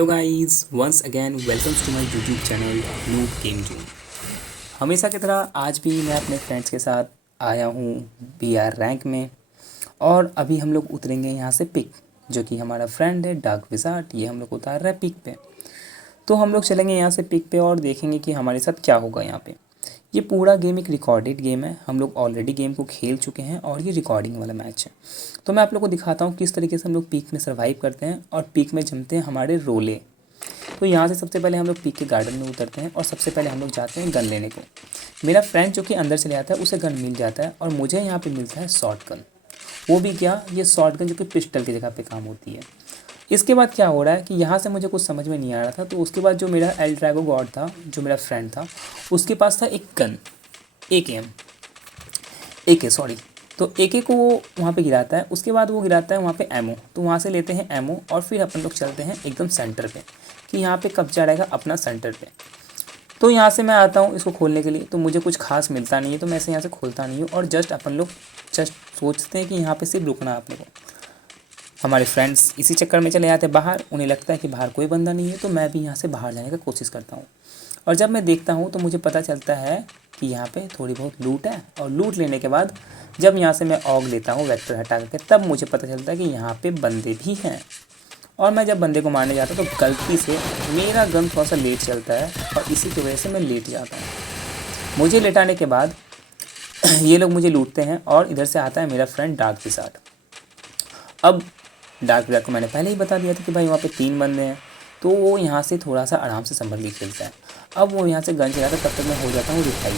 Hello guys, once again welcomes to my YouTube channel noob game zone. हमेशा की तरह आज भी मैं अपने फ्रेंड्स के साथ आया हूँ बीआर रैंक में। और अभी हम लोग उतरेंगे यहाँ से पिक, जो कि हमारा फ्रेंड है डार्क विज़ार्ड। ये हम लोग उतार रहा है पिक पे। तो हम लोग चलेंगे यहाँ से पिक पे और देखेंगे कि हमारे साथ क्या होगा यहाँ पे। ये पूरा गेम एक रिकॉर्डेड गेम है। हम लोग ऑलरेडी गेम को खेल चुके हैं और ये रिकॉर्डिंग वाला मैच है। तो मैं आप लोग को दिखाता हूँ किस तरीके से हम लोग पीक में सर्वाइव करते हैं और पीक में जमते हैं हमारे रोले। तो यहाँ से सबसे पहले हम लोग पीक के गार्डन में उतरते हैं और सबसे पहले हम लोग जाते हैं गन लेने को। मेरा फ्रेंड जो कि अंदर चले जाता है उसे गन मिल जाता है और मुझे यहाँ पे मिलता है शॉर्ट गन। वो भी क्या, ये शॉर्ट गन जो कि पिस्टल की जगह पे काम होती है। इसके बाद क्या हो रहा है कि यहाँ से मुझे कुछ समझ में नहीं आ रहा था। तो उसके बाद जो मेरा एल ड्रैगो गॉड था, जो मेरा फ्रेंड था, उसके पास था एक गन, ए के सॉरी। तो ए के को वो वहाँ पे गिराता है। उसके बाद वो गिराता है वहाँ पे एमओ। तो वहाँ से लेते हैं एमओ और फिर अपन लोग चलते हैं एकदम सेंटर पे कि यहाँ पे कब्जा रहेगा अपना सेंटर पे। तो यहाँ से मैं आता हूँ इसको खोलने के लिए, तो मुझे कुछ खास मिलता नहीं है, तो मैं इसे यहाँ से खोलता नहीं हूँ और जस्ट अपन लोग जस्ट सोचते हैं कि यहाँ पे सिर्फ रुकना है अपने को। हमारे फ्रेंड्स इसी चक्कर में चले जाते हैं बाहर। उन्हें लगता है कि बाहर कोई बंदा नहीं है, तो मैं भी यहाँ से बाहर जाने का कोशिश करता हूँ। और जब मैं देखता हूँ तो मुझे पता चलता है कि यहाँ पे थोड़ी बहुत लूट है। और लूट लेने के बाद जब यहाँ से मैं ऑग लेता हूँ वेक्टर हटा करके, तब मुझे पता चलता है कि यहाँ पे बंदे भी हैं। और मैं जब बंदे को मारने जाता हूँ तो गलती से मेरा गन थोड़ा सा लेट चलता है और इसी की वजह से मैं लेट जाता हूँ। मुझे लेटाने के बाद ये लोग मुझे लूटते हैं और इधर से आता है मेरा फ्रेंड डार्क विज़ार्ड। अब डार्क विज़ार्ड को मैंने पहले ही बता दिया था कि भाई वहाँ पे 3 बंदे हैं, तो वो यहाँ से थोड़ा सा आराम से संभल के खेलता है। अब वो यहाँ से गन चलाता है, तब तक मैं हो जाता हूँ रिवाइव।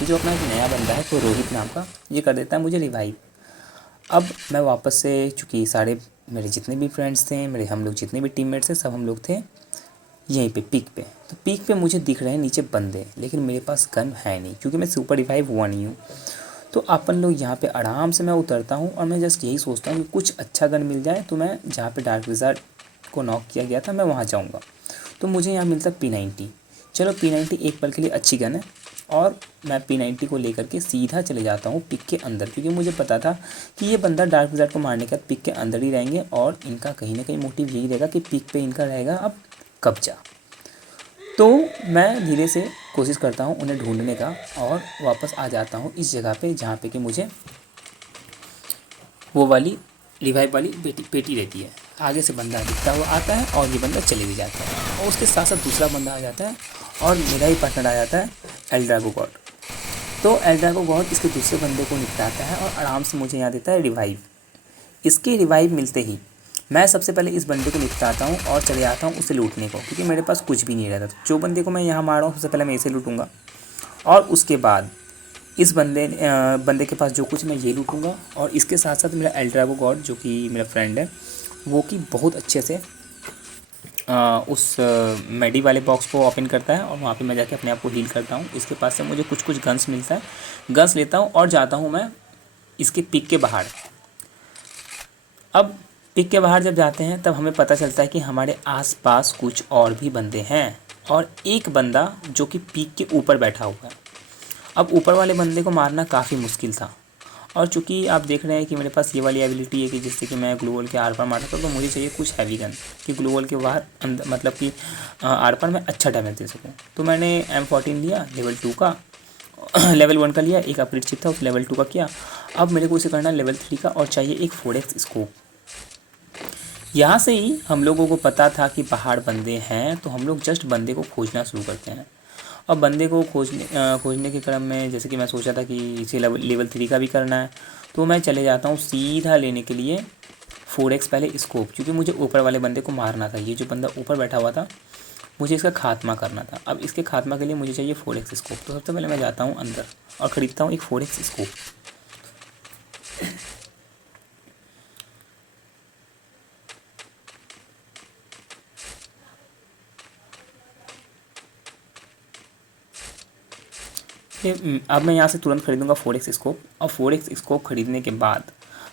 ये जो अपना एक नया बंदा है तो रोहित नाम का, ये कर देता है मुझे रिवाइव। अब मैं वापस से, चूँकि सारे मेरे जितने भी फ्रेंड्स थे, हम लोग जितने भी टीममेट्स थे, सब हम लोग थे यहीं पे पीक पे। तो पीक पे मुझे दिख रहे हैं नीचे बंदे, लेकिन मेरे पास गन है नहीं क्योंकि मैं सुपर रिवाइव हुआ नहीं हूँ। तो अपन लोग यहाँ पे आराम से मैं उतरता हूँ और मैं जस्ट यही सोचता हूँ कि कुछ अच्छा गन मिल जाए तो मैं जहाँ पे डार्क विज़ार्ड को नॉक किया गया था मैं वहाँ जाऊँगा। तो मुझे यहाँ मिलता P90। चलो P90 एक पल के लिए अच्छी गन है और मैं P90 को लेकर के सीधा चले जाता हूँ पिक के अंदर, क्योंकि मुझे पता था कि ये बंदा डार्क विज़ार्ड को मारने के बाद पिक के अंदर ही रहेंगे और इनका कहीं ना कहीं मोटिव यही रहेगा कि पिक पे इनका रहेगा अब कब्जा। तो मैं धीरे से कोशिश करता हूँ उन्हें ढूंढने का और वापस आ जाता हूँ इस जगह पे जहाँ पे कि मुझे वो वाली रिवाइव वाली पेटी रहती है। आगे से बंदा दिखता हुआ आता है और ये बंदा चले भी जाता है और उसके साथ साथ दूसरा बंदा आ जाता है और मेरा ही पार्टनर आ जाता है एल ड्रैगो गॉड। तो एल ड्रैगो गॉड इसके दूसरे बंदे को निपटाता है और आराम से मुझे यहाँ देता है रिवाइव। इसके रिवाइव मिलते ही मैं सबसे पहले इस बंदे को निपटाता हूँ और चले जाता हूँ उसे लूटने को, क्योंकि मेरे पास कुछ भी नहीं रहता। तो जो बंदे को मैं यहाँ मार रहा हूँ सबसे पहले मैं इसे लूटूंगा और उसके बाद इस बंदे के पास जो कुछ मैं ये लूटूंगा। और इसके साथ साथ मेरा एल ड्रैगो गॉड जो कि मेरा फ्रेंड है, वो कि बहुत अच्छे से उस मेडी वाले बॉक्स को ओपन करता है और वहाँ पे मैं जाके अपने आप को हील करता हूँ। इसके पास से मुझे कुछ कुछ गन्स मिलता है, गन्स लेता हूँ और जाता हूँ मैं इसके पिक के बाहर। अब पिक के बाहर जब जाते हैं तब हमें पता चलता है कि हमारे आसपास कुछ और भी बंदे हैं और एक बंदा जो कि पीक के ऊपर बैठा हुआ है। अब ऊपर वाले बंदे को मारना काफ़ी मुश्किल था और चूंकि आप देख रहे हैं कि मेरे पास ये वाली एबिलिटी है कि जिससे कि मैं ग्लू वॉल के आर पार मारता हूँ, तो मुझे चाहिए कुछ हैवी गन कि ग्लू वॉल के बाहर अंदर मतलब कि आर पार मैं अच्छा डैमेज दे सकूँ। तो मैंने M14 लिया लेवल 2 का, लेवल 1 का लिया, एक अपग्रेड चिप था उस लेवल 2 का किया। अब मेरे को इसे करना है लेवल 3 का और चाहिए एक 4x स्कोप। यहाँ से ही हम लोगों को पता था कि बाहर बंदे हैं, तो हम लोग जस्ट बंदे को खोजना शुरू करते हैं। और बंदे को खोजने के क्रम में जैसे कि मैं सोचा था कि इसे लेवल 3 का भी करना है, तो मैं चले जाता हूँ सीधा लेने के लिए 4x पहले स्कोप, क्योंकि मुझे ऊपर वाले बंदे को मारना था। ये जो बंदा ऊपर बैठा हुआ था मुझे इसका खात्मा करना था। अब इसके खात्मा के लिए मुझे चाहिए 4x स्कोप। तो सबसे पहले मैं जाता हूँ अंदर और ख़रीदता हूँ एक 4x स्कोप। अब मैं यहाँ से तुरंत खरीदूँगा 4x स्कोप और 4x स्कोप खरीदने के बाद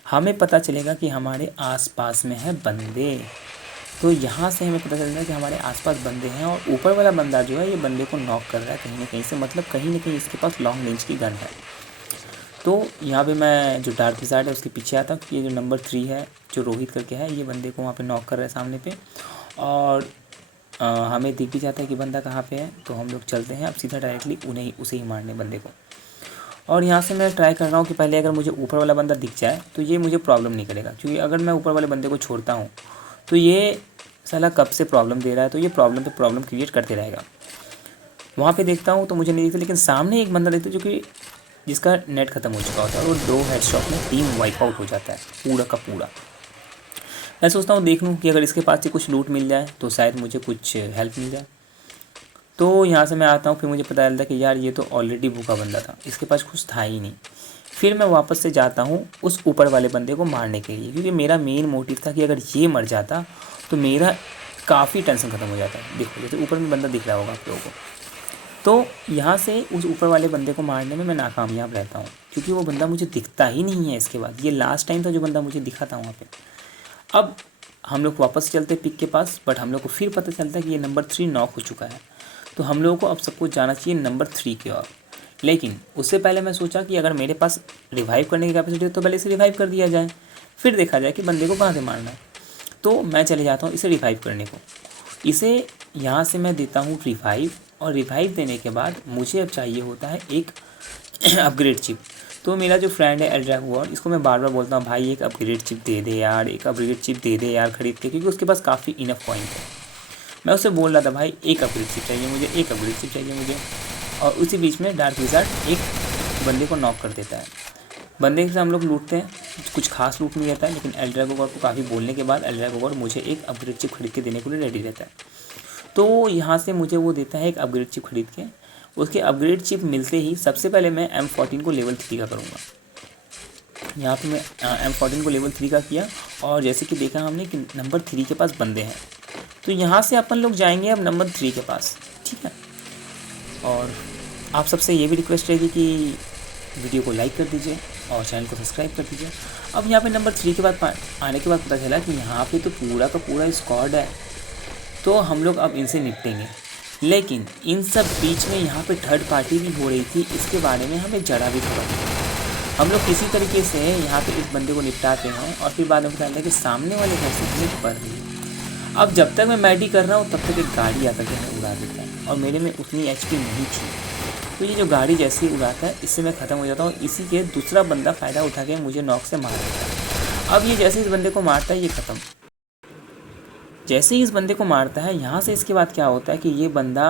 हमें पता चलेगा कि हमारे आसपास में है बंदे। तो यहाँ से हमें पता चलता है कि हमारे आसपास बंदे हैं और ऊपर वाला बंदा जो है ये बंदे को नॉक कर रहा है कहीं ना कहीं से, मतलब कहीं ना कहीं इसके पास लॉन्ग रेंज की गन है। तो यहाँ पे मैं जो डार्क विज़ार्ड है उसके पीछे आता हूँ कि ये जो नंबर 3 है जो रोहित करके है, ये बंदे को वहाँ पे नॉक कर रहा है सामने पे। और हमें दिख भी जाता है कि बंदा कहाँ पे है, तो हम लोग चलते हैं अब सीधा डायरेक्टली उन्हें उसे ही मारने बंदे को। और यहाँ से मैं ट्राई कर रहा हूँ कि पहले अगर मुझे ऊपर वाला बंदा दिख जाए तो ये मुझे प्रॉब्लम नहीं करेगा, क्योंकि अगर मैं ऊपर वाले बंदे को छोड़ता हूँ तो ये साला कब से प्रॉब्लम दे रहा है, तो ये प्रॉब्लम पे प्रॉब्लम क्रिएट करते रहेगा। वहाँ पे देखता हूँ तो मुझे नहीं दिखता, लेकिन सामने एक बंदा देखता है जो कि जिसका नेट खत्म हो चुका होता है और वो 2 हेडशॉट में टीम वाइप आउट हो जाता है पूरा का पूरा। मैं सोचता हूँ देख लूँ कि अगर इसके पास से कुछ लूट मिल जाए तो शायद मुझे कुछ हेल्प मिल जाए। तो यहाँ से मैं आता हूँ, फिर मुझे पता चलता है कि यार ये तो ऑलरेडी भूखा बंदा था, इसके पास कुछ था ही नहीं। फिर मैं वापस से जाता हूँ उस ऊपर वाले बंदे को मारने के लिए, क्योंकि मेरा मेन मोटिव था कि अगर ये मर जाता तो मेरा काफ़ी टेंशन ख़त्म हो जाता है। देखो जैसे ऊपर में बंदा दिख रहा होगा आप लोगों को, तो यहाँ से उस ऊपर वाले बंदे को मारने में मैं नाकामयाब रहता हूँ, क्योंकि वो बंदा मुझे दिखता ही नहीं है। इसके बाद ये लास्ट टाइम था जो बंदा मुझे दिखा था वहाँ पे। अब हम लोग वापस चलते पिक के पास, बट हम लोग को फिर पता चलता है कि ये नंबर 3 नॉक हो चुका है। तो हम लोगों को अब सबको जाना चाहिए नंबर 3 की ओर। लेकिन उससे पहले मैं सोचा कि अगर मेरे पास रिवाइव करने की कैपेसिटी है तो पहले इसे रिवाइव कर दिया जाए, फिर देखा जाए कि बंदे को कहाँ से मारना है। तो मैं चले जाता हूँ इसे रिवाइव करने को। इसे यहाँ से मैं देता हूँ रिवाइव, और रिवाइव देने के बाद मुझे अब चाहिए होता है एक अपग्रेड चिप। तो मेरा जो फ्रेंड है एल्ड्रैगोर, इसको मैं बार बार बोलता हूँ भाई एक अपग्रेड चिप दे दे यार, एक अपग्रेड चिप दे दे यार खरीद के, क्योंकि उसके पास काफ़ी इनफ पॉइंट है। मैं उससे बोल रहा था भाई एक अपग्रेड चिप चाहिए मुझे, एक अपग्रेड चिप चाहिए मुझे। और उसी बीच में डार्क विज़ार्ड एक बंदे को नॉक कर देता है। बंदे से हम लोग लूटते हैं, कुछ खास लूट नहीं रहता है, लेकिन एल्ड्रैगोर को काफ़ी बोलने के बाद एल्ड्रैगोर मुझे एक अपग्रेड चिप खरीद के देने के लिए रेडी रहता है। तो यहाँ से मुझे वो देता है एक अपग्रेड चिप खरीद के। उसके अपग्रेड चिप मिलते ही सबसे पहले मैं M14 को लेवल 3 का करूँगा। यहाँ पे मैं M14 को लेवल 3 का किया, और जैसे कि देखा हमने कि नंबर 3 के पास बंदे हैं, तो यहाँ से अपन लोग जाएंगे अब नंबर 3 के पास, ठीक है। और आप सबसे ये भी रिक्वेस्ट रहेगी कि वीडियो को लाइक कर दीजिए और चैनल को सब्सक्राइब कर दीजिए। अब यहाँ पे नंबर 3 के बाद आने के बाद पता चला कि यहाँ पे तो पूरा का पूरा स्क्वाड है, तो हम लोग अब इनसे निपटेंगे। लेकिन इन सब बीच में यहाँ पे थर्ड पार्टी भी हो रही थी, इसके बारे में हमें जरा भी खबर नहीं। हम लोग किसी तरीके से यहाँ पे इस बंदे को निपटाते हैं, और फिर बाद में पता चलता है कि सामने वाले घर से हमें पड़ रही है। अब जब तक मैं मैडी कर रहा हूँ तब तक एक गाड़ी आकर के हमें उड़ा देता है, और मेरे में उतनी HP नहीं थी, तो ये जो गाड़ी जैसे ही उड़ाता है इससे मैं ख़त्म हो जाता हूँ। इसी के दूसरा बंदा फ़ायदा उठा के मुझे नॉक से मार देता है। अब ये जैसे इस बंदे को मारता है ये ख़त्म। जैसे ही इस बंदे को मारता है यहाँ से इसके बाद क्या होता है कि ये बंदा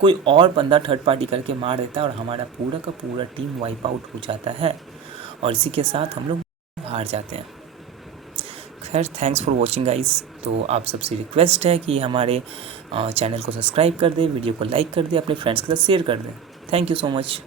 कोई और बंदा थर्ड पार्टी करके मार देता है, और हमारा पूरा का पूरा टीम वाइप आउट हो जाता है, और इसी के साथ हम लोग हार जाते हैं। खैर थैंक्स फॉर वॉचिंग गाइस। तो आप सबसे रिक्वेस्ट है कि हमारे चैनल को सब्सक्राइब कर दें, वीडियो को लाइक कर दें, अपने फ्रेंड्स के साथ शेयर कर दें। Thank you so much.